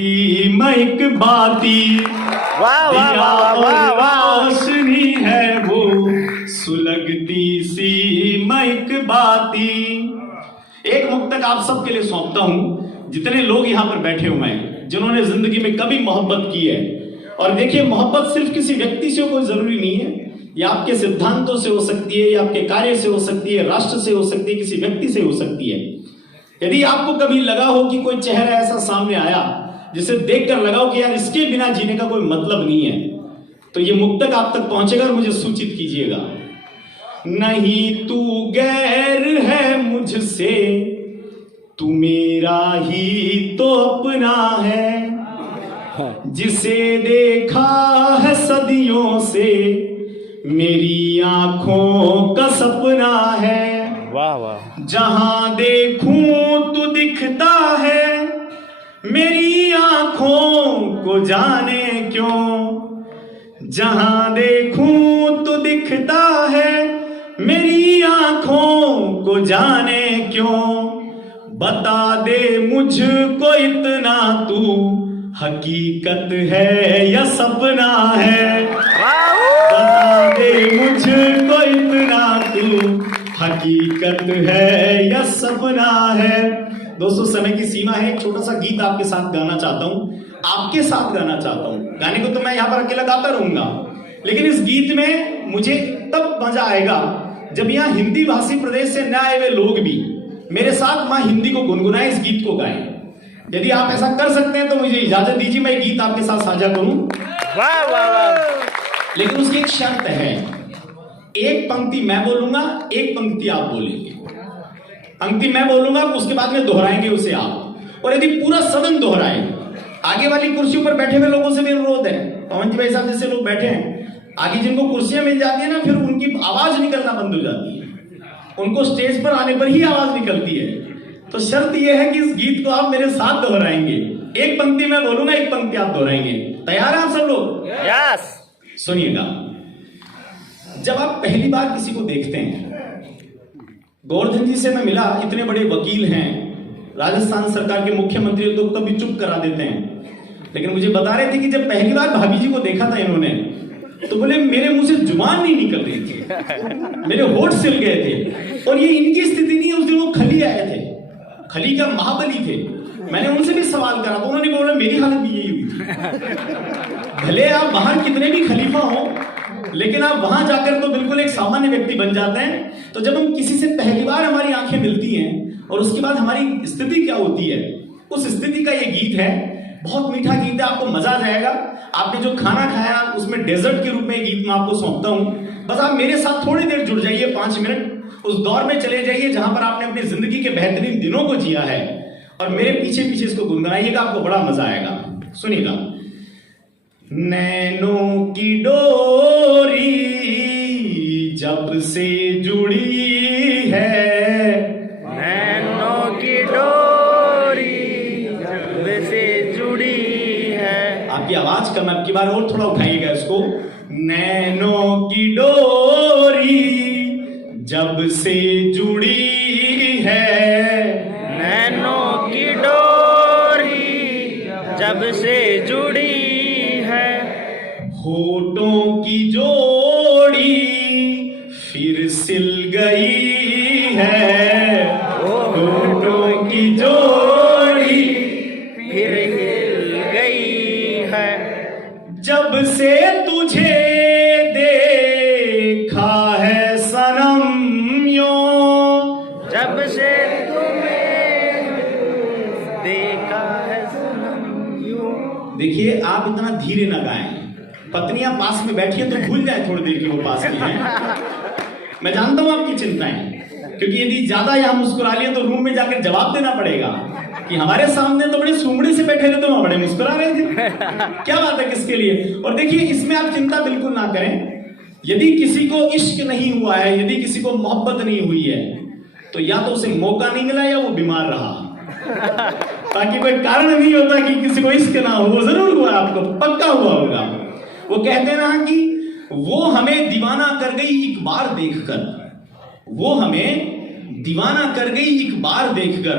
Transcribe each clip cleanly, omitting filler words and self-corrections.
महक बाती वाह वाह वाह वाह वाह। रोशनी है वो सुलगती सी महक बाती। एक मुक्तक आप सबके लिए सौंपता हूं, जितने लोग यहां पर बैठे हुए हैं जिन्होंने जिंदगी में कभी मोहब्बत की है। और देखिए, मोहब्बत सिर्फ किसी व्यक्ति से कोई जरूरी नहीं है, या आपके सिद्धांतों से हो सकती है, या आपके कार्य से हो सकती है, राष्ट्र से हो सकती है, किसी व्यक्ति से हो सकती है। यदि आपको कभी लगा हो कि कोई चेहरा ऐसा सामने आया जिसे देखकर लगाओ कि यार इसके बिना जीने का कोई मतलब नहीं है, तो ये मुक्तक आप तक पहुंचेगा और मुझे सूचित कीजिएगा। नहीं तू गैर है मुझसे, तू मेरा ही तो अपना है, जिसे देखा है सदियों से मेरी आंखों का सपना है। वाह वाह। जहां देखूं तू दिखता है, मेरी आंखों को जाने क्यों। जहां देखूं तो दिखता है, मेरी आंखों को जाने क्यों। बता दे मुझको इतना तू हकीकत है या सपना है। बता दे मुझको इतना तू हकीकत है या सपना है। दोस्तों, समय की सीमा है, एक छोटा सा गीत आपके साथ गाना चाहता हूं, आपके साथ गाना चाहता हूं। गाने को तो मैं यहां पर अकेला गाता रहूंगा, लेकिन इस गीत में मुझे तब मजा आएगा जब यहां हिंदी भाषी प्रदेश से न आए हुए लोग भी मेरे साथ मां हिंदी को गुनगुनाए, इस गीत को गाएं। यदि आप ऐसा कर सकते हैं तो मुझे इजाजत दीजिए, मैं गीत आपके साथ साझा करूं। वाह वाह वाह। लेकिन उसकी एक शर्त है, एक पंक्ति मैं बोलूंगा, एक पंक्ति आप बोलेंगे। पंक्ति मैं बोलूंगा, उसके बाद में दोहराएंगे उसे आप। और यदि पूरा सदन दोहराए, आगे वाली कुर्सी पर बैठे हुए लोगों से भी अनुरोध है, पवन जी भाई साहब जैसे लोग बैठे हैं आगे, जिनको कुर्सियां मिल जाती है ना, फिर उनकी आवाज निकलना बंद हो जाती है, उनको स्टेज पर आने पर ही आवाज निकलती है। तो शर्त यह है कि इस गीत को आप मेरे साथ दोहराएंगे। एक पंक्ति मैं बोलूंगा, एक पंक्ति आप दोहराएंगे। तैयार हैं आप सब लोग? यस। सुनिएगा। जब आप पहली बार किसी को देखते हैं, गोवर्धन जी से मैं मिला, इतने बड़े वकील हैं, राजस्थान सरकार के मुख्यमंत्री, तो कभी चुप करा देते हैं, लेकिन मुझे बता रहे थे कि जब पहली बार भाभी जी को देखा था इन्होंने, तो बोले मेरे मुंह से जुबान नहीं निकल रही थी, मेरे होठ सिल गए थे। और ये इनकी स्थिति नहीं है, उस दिन वो खली आए थे, खली का महाबली थे। मैंने उनसे भी सवाल करा तो उन्होंने बोला मेरी हालत भी यही हुई थी। भले आप बाहर कितने भी खलीफा हो, लेकिन आप वहां जाकर तो बिल्कुल एक सामान्य व्यक्ति बन जाते हैं। तो जब हम किसी से पहली बार हमारी आंखें मिलती हैं और उसके बाद हमारी स्थिति क्या होती है, उस स्थिति का ये गीत है। बहुत मीठा गीत है, आपको मजा आ जाएगा। आपने जो खाना खाया उसमें डेजर्ट के रूप में गीत मैं आपको सौंपता हूं। बस आप मेरे साथ थोड़ी देर जुड़ जाइए, 5 मिनट उस दौर में चले जाइए जहां पर आपने अपनी जिंदगी के बेहतरीन दिनों को जिया है, और मेरे पीछे पीछे इसको गुनगुनाइएगा, आपको बड़ा मजा आएगा। सुनिएगा। नैनों की डोरी जब से जुड़ी है, नैनों की डोरी जब से जुड़ी है। आपकी आवाज कम, आपकी बार और थोड़ा उठाइएगा इसको। नैनों की डोरी जब से जुड़ी है, नैनों की डोरी जब से जुड़ी है। होठों की जोड़ी फिर सिल गई है, होठों की जोड़ी फिर हिल गई है। जब से तुझे देखा है सनम यूं, जब से तुम्हें देखा है सनम यूं। देखिए, आप इतना धीरे ना गाएं, पत्नियां पास में बैठी है तो भूल जाए थोड़ी देर की वो पास की हैं। मैं जानता हूं आपकी चिंताएं, क्योंकि यदि ज्यादा यहां मुस्कुरा लिए तो रूम में जाकर जवाब देना पड़ेगा कि हमारे सामने तो बड़े सुमड़े से बैठे थे, तो वहां बड़े मुस्कुरा रहे थे, क्या बात है, किसके लिए। और देखिए, इसमें आप चिंता बिल्कुल ना करें। यदि किसी को इश्क नहीं हुआ है, यदि किसी को मोहब्बत नहीं हुई है, तो या तो उसे मौका नहीं मिला या वो बीमार रहा। ताकि कोई कारण नहीं होता कि किसी को इश्क ना हो, वो जरूर हुआ, आपको पक्का हुआ होगा। वो कहते ना कि वो हमें दीवाना कर गई एक बार देखकर, वो हमें दीवाना कर गई एक बार देखकर,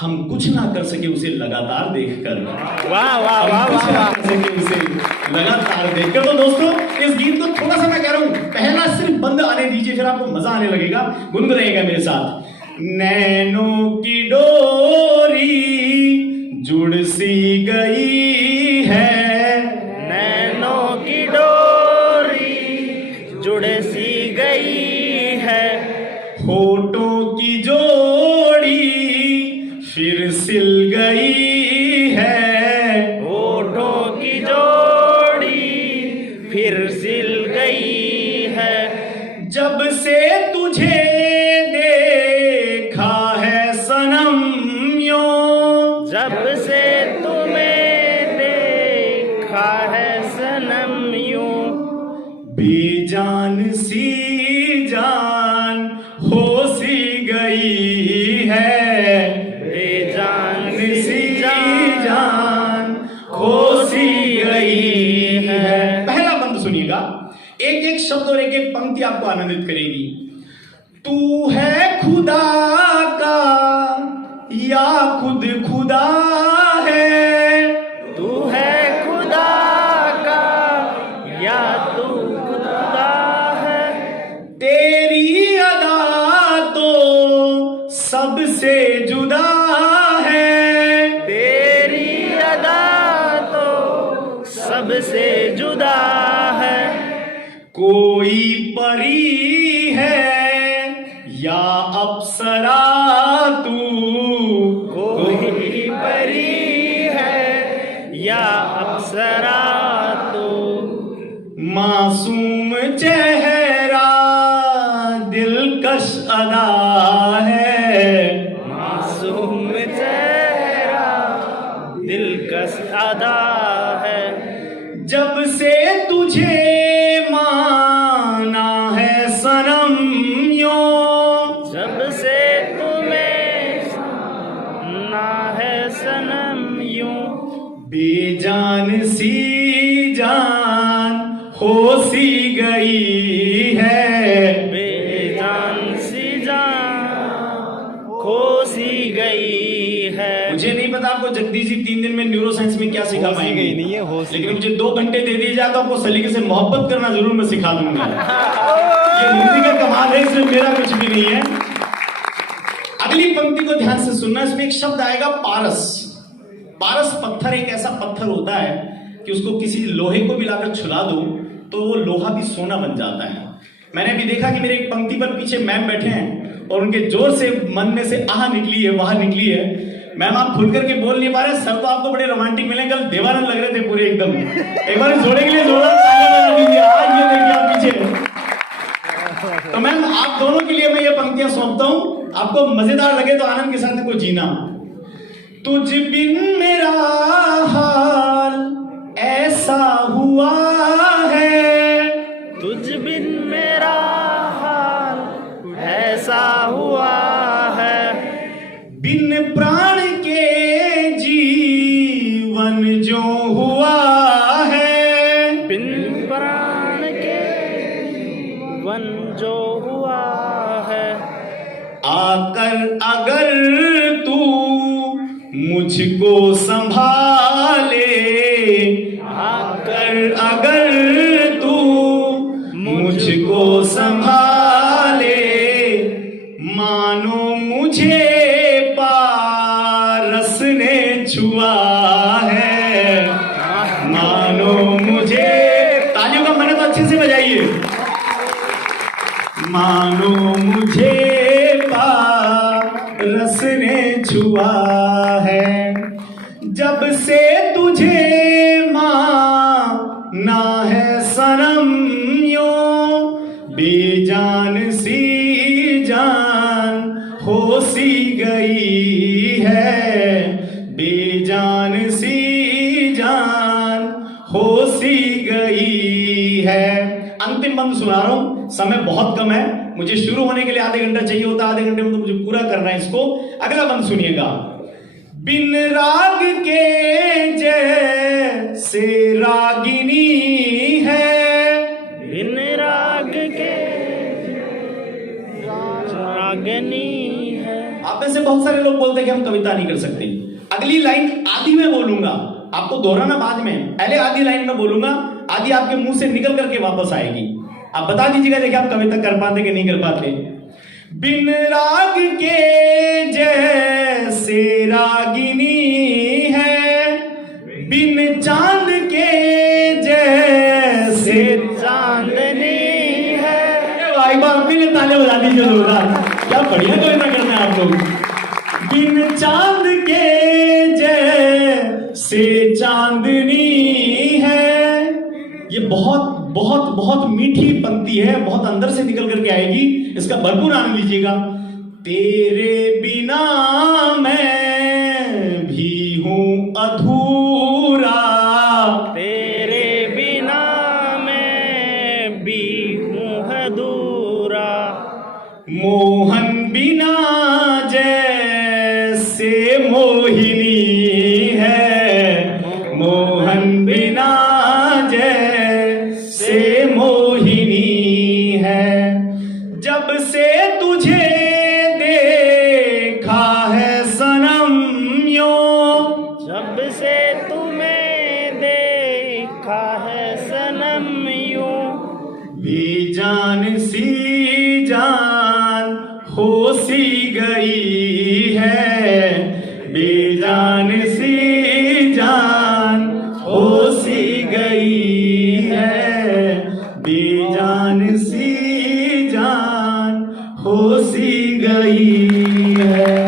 हम कुछ ना कर सके उसे लगातार देखकर। वाह वाह वाह कुछ वाह ना वाह। कर सके उसे लगातार देखकर। तो दोस्तों इस गीत को थोड़ा सा मैं कह रहा हूं, पहला सिर्फ बंद आने दीजिए, फिर आपको मजा आने लगेगा, गुनगुनाइएगा मेरे साथ। नैनों की डोरी जुड़ सी गई है, नैनों की डोरी जुड़ सी गई है, होठों की जोड़ी फिर सिल गई है, होठों की जोड़ी फिर सिल गई है, जब से तुझे देखा है सनम यूं, जब से तुम्हें देखा है सनम यूं, बेजान सी जान हो सी गई है, बेजान सी जान हो सी गई है। पहला बंद सुनिएगा, एक एक शब्द और एक एक पंक्ति आपको आनंदित करेगी। तू है खुदा का या खुद खुदा है, तू है खुदा का या तू खुदा है, तेरी अदा तो सबसे जुदा है, तेरी अदा तो सबसे जुदा है, कोई परी है या अप्सरा तू, कोई परी है या अप्सरा तू, मासूम चेहरा दिलकश अदा है, मासूम चेहरा दिलकश अदा है, जब से तुझे माना है सनम यूं, जब से तुम्हें ना है सनम यूं, बेजान सी जान हो सी गई है, बेजान सी जान खो सी गई है। मुझे नहीं पता आपको जगदीश जी 3 दिन में न्यूरो साइंस में क्या सिखा पाएंगे, नहीं है, हो सी लेकिन मुझे 2 घंटे दे दिए जाए तो आपको सलीके से मोहब्बत करना जरूर मैं सिखा दूंगा। ये हिंदी का कमाल है, इसमें मेरा कुछ भी नहीं है। अगली पंक्ति को ध्यान से सुनना, इसमें एक शब्द आएगा पारस। पारस पत्थर एक ऐसा पत्थर होता है कि उसको किसी लोहे को भी लाकर छुला दो तो वो लोहा भी सोना बन जाता है। मैंने भी देखा कि मेरे एक पंक्ति पर पीछे मैम बैठे हैं और उनके जोर से मन में से आह निकली है, वाह निकली है। मैम आप खुल करके बोल नहीं पा रहे, सर तो आपको बड़े रोमांटिक मिले, कल देवानंद लग रहे थे पूरे एकदम। एक बार इस जोड़े के लिए जोड़ा तालियां बजा दीजिए। आज ये देखिए आप पीछे। तो मैम आप दोनों के लिए मैं ये पंक्तियां सौंपता हूं, आपको मजेदार लगे तो आनंद के साथ इनको जीना। तुझ बिन मेरा हाल ऐसा हुआ है, तुझ बिन मेरा हाल ऐसा हुआ है, बिन प्राण के जीवन जो हुआ है, बिन प्राण के वन जो हुआ है, आकर अगर तू मुझको संभाले, आकर अगर तू मुझको संभाले, मानो मुझे पारस ने छुआ है, मानो मुझे, तालियों का मैंने तो अच्छे से बजाइए, मानो मुझे पारस ने छुआ है, जब से तुझे माना है सनम यूं, बेजान सी जान हो सी गई है, बेजान सी जान हो सी गई है। अंतिम बंद सुना रहा हूं, समय बहुत कम है, मुझे शुरू होने के लिए आधे घंटा चाहिए होता, आधे घंटे में तो मुझे पूरा करना है इसको। अगला बंद सुनिएगा। बिन राग के जैसे रागिनी है, बिन राग के रागनी है। आप में से बहुत सारे सारे लोग बोलते हैं कि हम कविता नहीं कर सकते। अगली लाइन आधी में बोलूंगा, आपको दोहराना बाद में, पहले आधी लाइन में बोलूंगा, आधी आपके मुंह से निकल करके वापस आएगी। आप बता दीजिएगा, देखिए आप कविता कर पाते कि नहीं कर पाते। बिन राग के जैसे रागिनी है, बिन चांद के जैसे चांदनी है। एक बार अपने लिए ताले बजा दीजिए जोरदार, क्या बढ़िया कविता करते हैं आप लोग। बिन चांद के जैसे चांदनी है, ये बहुत बहुत बहुत मीठी पंक्ति है, बहुत अंदर से निकल करके आएगी, इसका भरपूर आनंद लीजिएगा। तेरे बिना मैं भी हूं अधूरा, तेरे बिना मैं भी हूँ अधूरा। मोहन बिना जैसे मोहिनी है, मोहन बिना जैसे मोहिनी है। जब से तुझे देखा है सनम यूं, जब से तुम्हें देखा है सनम यूं, बेजान सी जान हो सी गई है, बेजान सी जान हो सी गई है, बेजान सी जान हो सी गई है।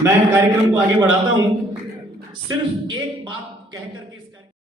मैं कार्यक्रम को आगे बढ़ाता हूं, सिर्फ